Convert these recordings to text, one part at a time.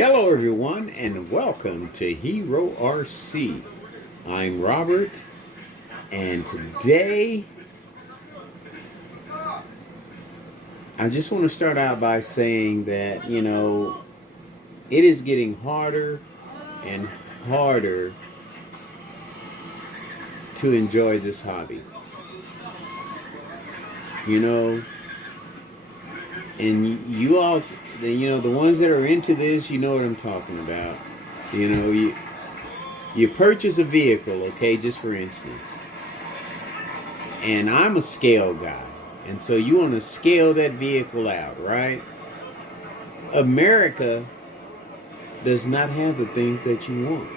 Hello, everyone, and welcome to HERORC. I'm Robert, and today I just want to start out by saying that, it is getting harder and harder to enjoy this hobby. You know, and you all, the ones that are into this, you know what I'm talking about. You know, you purchase a vehicle, okay, just for instance, and I'm a scale guy, and so you want to scale that vehicle out, right? America does not have the things that you want.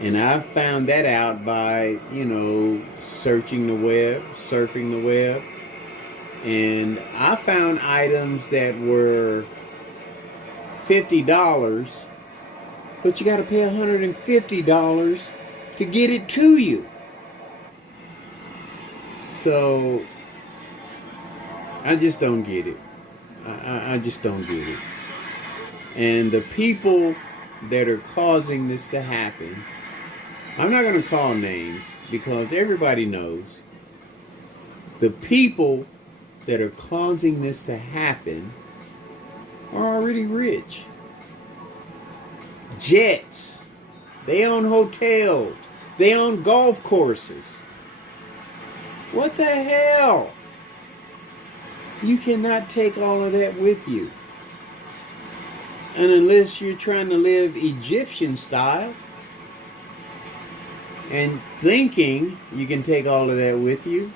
And I found that out by, searching the web, surfing the web. And I found items that were $50, but you got to pay $150 to get it to you. So I just don't get it. I just don't get it. And the people that are causing this to happen, I'm not going to call names because everybody knows. The people that are causing this to happen are already rich. Jets. They own hotels. They own golf courses. What the hell? You cannot take all of that with you. And unless you're trying to live Egyptian style and thinking you can take all of that with you,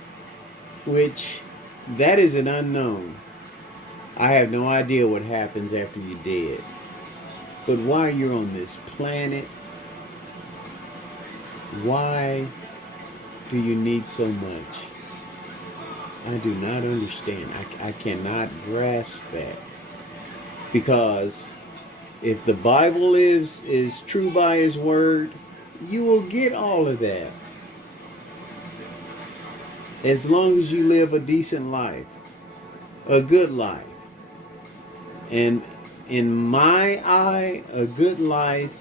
which that is an unknown. I have no idea what happens after you're dead. But while you're on this planet, why do you need so much? I do not understand. I cannot grasp that. Because if the Bible is true by His word, you will get all of that. As long as you live a decent life, a good life. And in my eye, a good life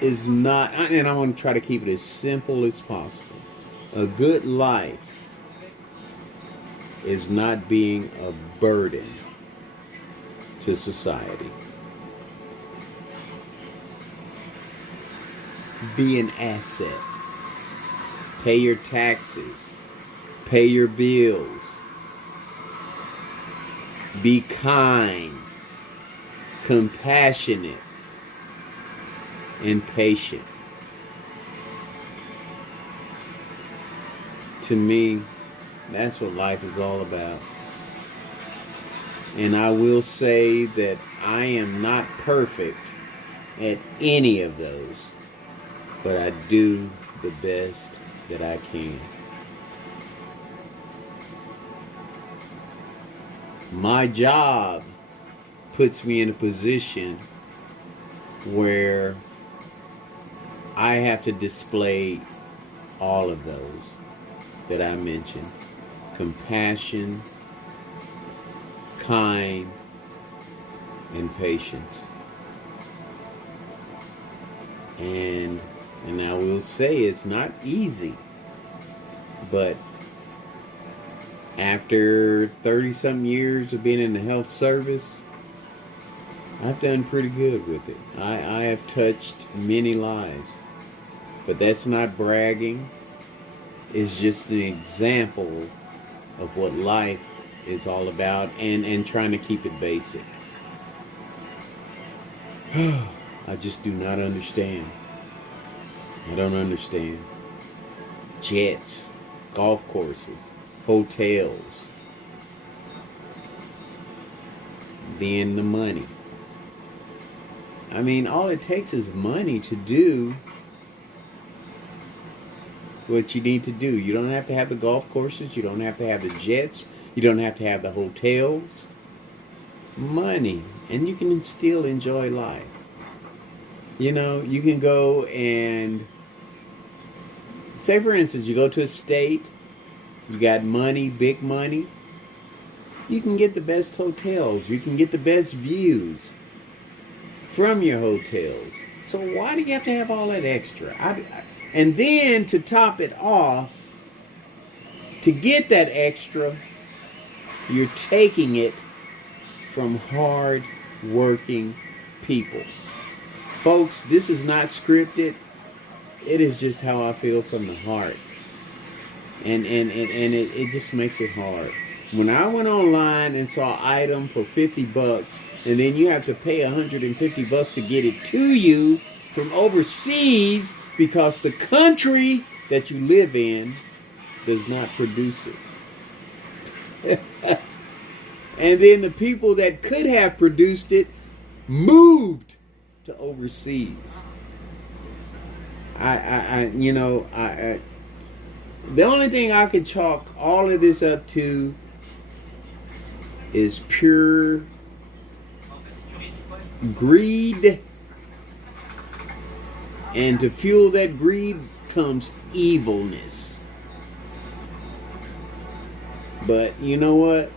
is not, and I want to try to keep it as simple as possible. A good life is not being a burden to society. Be an asset. Pay your taxes. Pay your bills. Be kind, compassionate, and patient. To me, that's what life is all about. And I will say that I am not perfect at any of those, but I do the best that I can. My job puts me in a position where I have to display all of those that I mentioned. Compassion, kind, and patience. And I will say it's not easy, but after 30-something years of being in the health service, I've done pretty good with it. I have touched many lives. But that's not bragging. It's just an example of what life is all about and trying to keep it basic. I just do not understand. I don't understand. Jets, golf courses, hotels, being the money. I mean, all it takes is money to do what you need to do. You don't have to have the golf courses. You don't have to have the jets. You don't have to have the hotels. Money. And you can still enjoy life. You know, you can go and, say for instance, you go to a state, you got money, big money, You can get the best hotels. You can get the best views from your hotels. So why do you have to have all that extra? And then to top it off, to get that extra, you're taking it from hard working people. Folks, this is not scripted. It is just how I feel from the heart. And it just makes it hard. When I went online and saw an item for $50, and then you have to pay $150 to get it to you from overseas because the country that you live in does not produce it. And then the people that could have produced it moved to overseas. The only thing I could chalk all of this up to is pure greed. And to fuel that greed comes evilness. But you know what?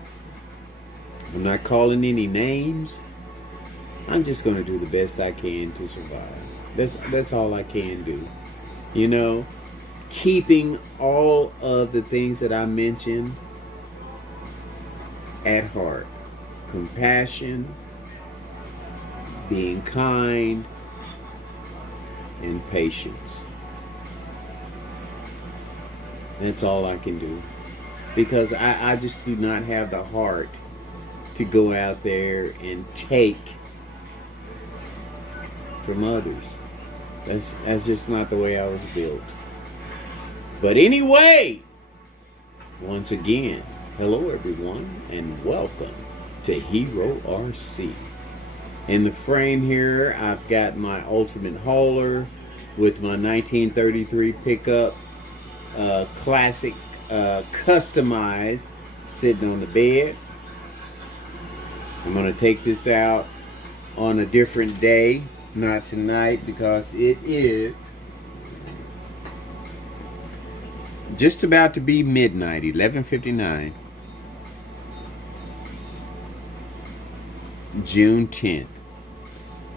I'm not calling any names. I'm just going to do the best I can to survive. That's all I can do. You know, keeping all of the things that I mentioned at heart. Compassion, being kind, and patience. That's all I can do. Because I just do not have the heart to go out there and take from others. That's just not the way I was built. But anyway, once again, hello everyone and welcome to HERORC. In the frame here, I've got my ultimate hauler with my 1933 pickup, classic, customized, sitting on the bed. I'm going to take this out on a different day, not tonight, because it is just about to be midnight, 11:59, June 10th.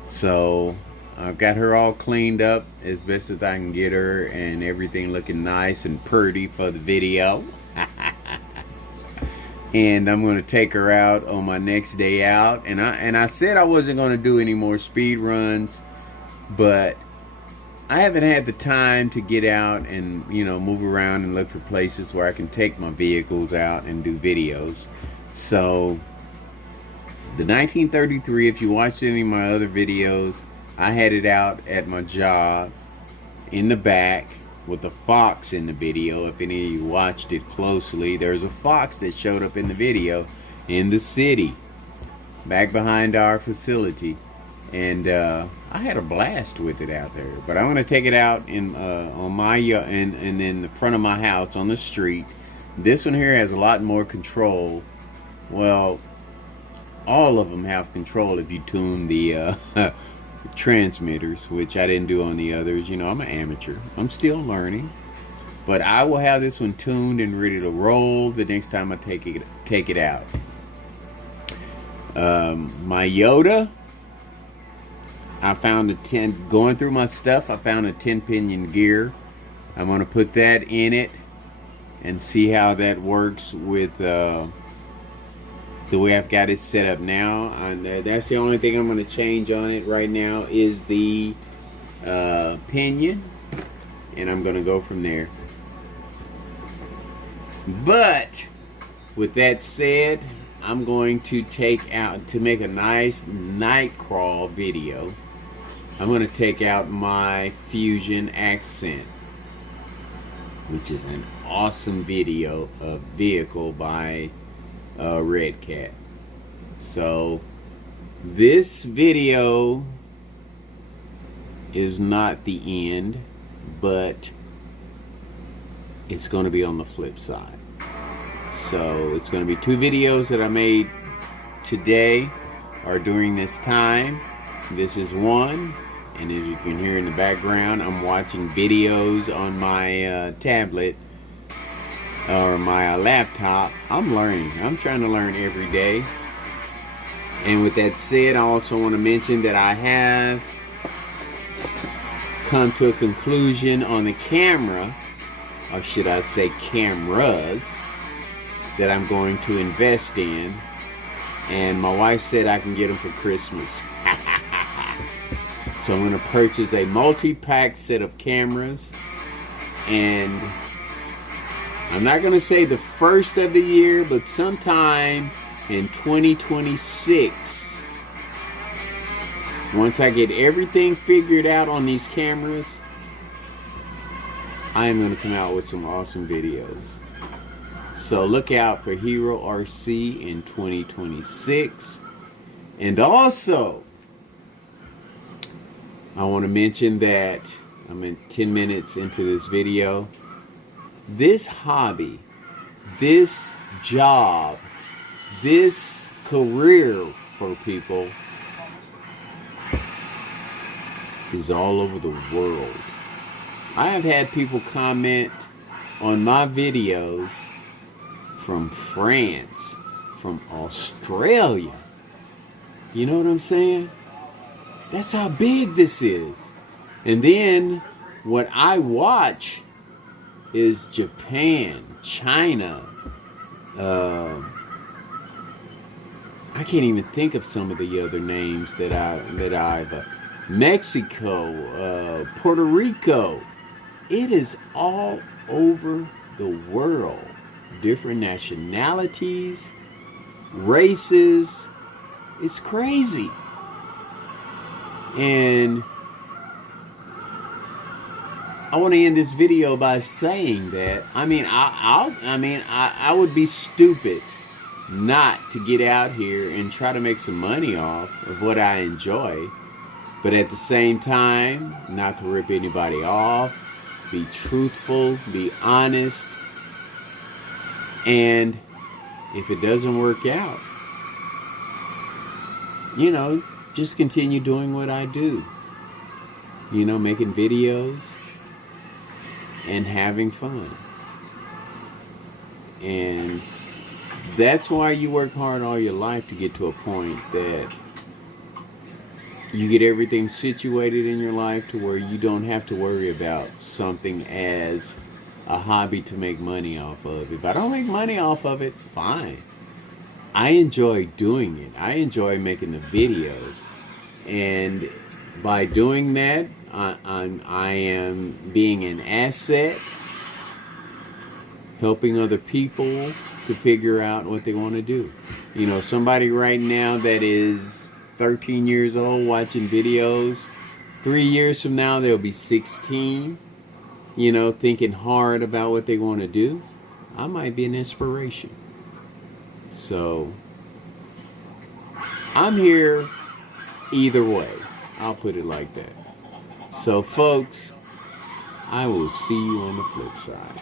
So I've got her all cleaned up as best as I can get her, and everything looking nice and pretty for the video. And I'm going to take her out on my next day out. And I said I wasn't going to do any more speed runs, but I haven't had the time to get out and, move around and look for places where I can take my vehicles out and do videos. So the 1933, if you watched any of my other videos, I had it out at my job in the back with a fox in the video. If any of you watched it closely, there's a fox that showed up in the video in the city back behind our facility, and I had a blast with it out there. But I'm going to take it out in on my and in the front of my house on the street. This one here has a lot more control. Well, all of them have control if you tune the transmitters, which I didn't do on the others. I'm an amateur. I'm still learning. But I will have this one tuned and ready to roll the next time I take it out. My Yoda, I found going through my stuff, I found a 10-pinion gear. I'm going to put that in it and see how that works with the way I've got it set up now. And that's the only thing I'm going to change on it right now is the pinion, and I'm going to go from there. But with that said, I'm going to make a nice night crawl video. I'm going to take out my Fusion Accent, which is an awesome vehicle by Red Cat. So this video is not the end, but it's going to be on the flip side. So it's going to be 2 videos that I made today or during this time. This is one, and as you can hear in the background, I'm watching videos on my tablet or my laptop. I'm learning. I'm trying to learn every day. And with that said, I also want to mention that I have come to a conclusion on the camera, or should I say cameras, that I'm going to invest in. And my wife said I can get them for Christmas. So I'm going to purchase a multi-pack set of cameras. And I'm not going to say the first of the year, but sometime in 2026, once I get everything figured out on these cameras, I am going to come out with some awesome videos. So look out for HERORC in 2026. And also, I want to mention that I'm in 10 minutes into this video. This hobby, this job, this career for people is all over the world. I have had people comment on my videos from France, from Australia. You know what I'm saying? That's how big this is. And then what I watch is Japan, China. I can't even think of some of the other names that I've Mexico, Puerto Rico. It is all over the world. Different nationalities, races. It's crazy. And I want to end this video by saying that I would be stupid not to get out here and try to make some money off of what I enjoy, but at the same time, not to rip anybody off, be truthful, be honest, and if it doesn't work out, just continue doing what I do. Making videos and having fun. And that's why you work hard all your life, to get to a point that you get everything situated in your life to where you don't have to worry about something as a hobby to make money off of. If I don't make money off of it, fine. I enjoy doing it. I enjoy making the videos. And by doing that, I am being an asset, helping other people to figure out what they want to do. Somebody right now that is 13 years old watching videos, 3 years from now they'll be 16, thinking hard about what they want to do. I might be an inspiration. So I'm here either way. I'll put it like that. So folks, I will see you on the flip side.